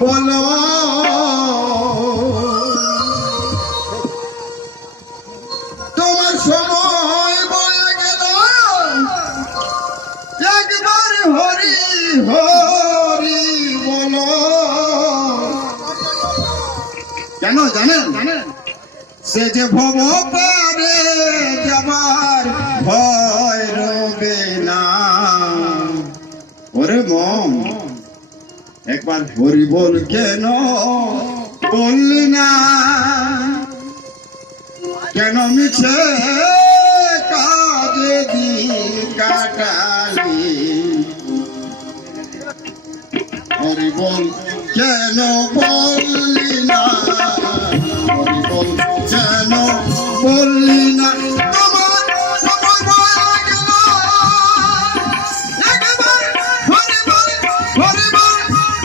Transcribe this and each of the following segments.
বলো তোমার সময় বলে গেল একবার হরি হরি বলো কেন জানেন সে যে ভব পারে যাবার ভয় রবে না ওরে মম একবার হরি বল কেন বললি না কেন মিছে কাজে দিন কাটালি হরি বল কেন বললি না হরি বল কেন বললি না তোমার সময় বয়ে গেল একবার হরি বল হরি বল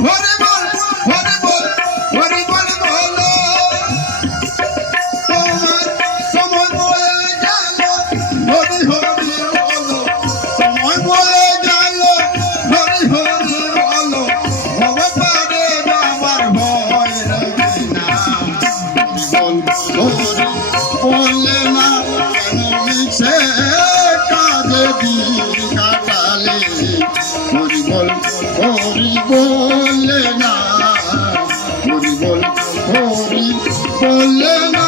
হরি বল হরি বল হরি বল বলো তোমার সময় বয়ে গেল হরি হরি বলো সময় বয়ে গেল হরি হরি বলো ভব পারে আমার ভয় রবে না বল হরি বললে না কেন মিছে কাজে দিন কাটালে হরি বল হরি বললে না হরি বল হরি বললে না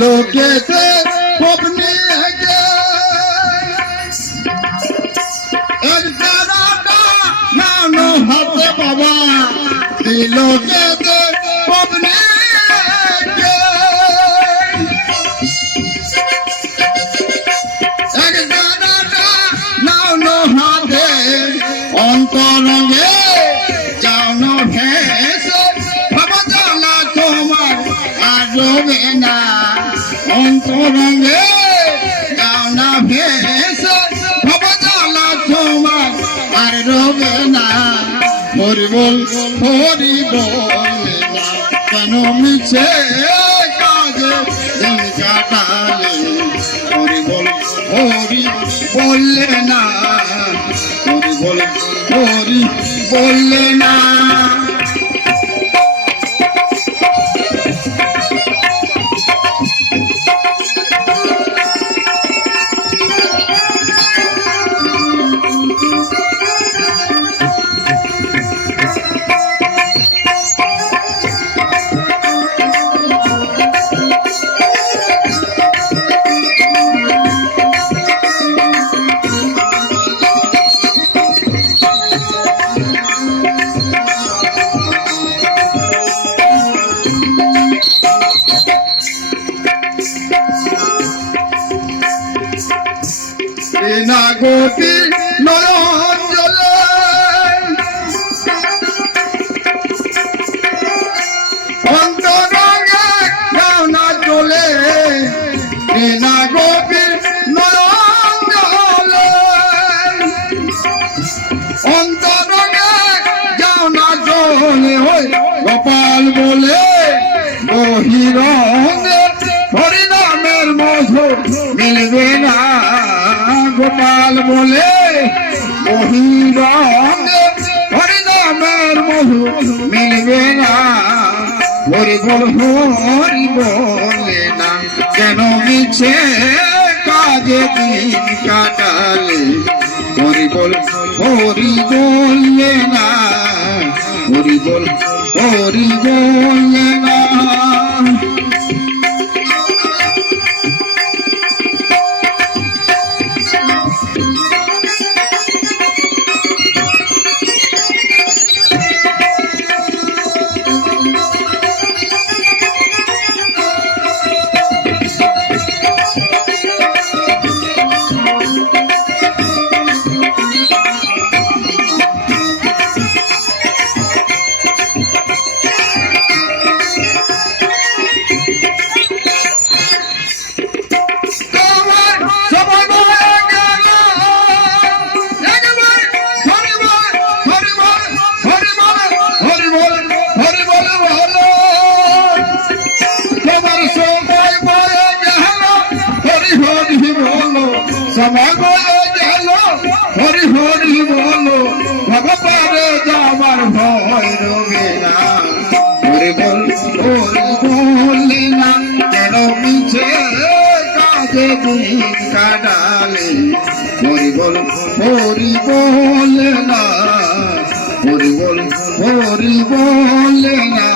লোকেতে পবনি গে এক তারাটা নানো হাতে বাবা লোকেতে পবনি গে এক তারাটা নানো হাতে অন্তরঙ্গে যাওনো ভেসে ভাবা জ্বালা তোমার আজবে না অন্তরঙ্গে যাও না ভেসে ভব জ্বালা তোমার আর রবে না হরি বল হরি বললে না কেন মিছে কাজে দিন কাটালে হরি বল হরি বললে না হরি বল হরি বললে না না গোপী নয়ন জলে অন্তরঙ্গে যাও না চলে না গোপী নয়ন জলে অন্তরঙ্গে যাও না চলে ওই গোপাল বলে বহিরঙ্গে হরিনামের মধুর মিলবে না গোপাল বলে বহিরঙ্গে হরিনামের মধু মিলবে না হরি বল হরি বলে না কেন মিছে কাজে দিন কাটালে হরি বল হরি বললে না হরি বল হরি বললে না সুখে দিন কাটালে হরি বল না হরি বল না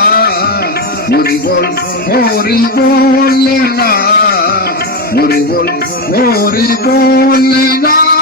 হরি বল না হরি বল না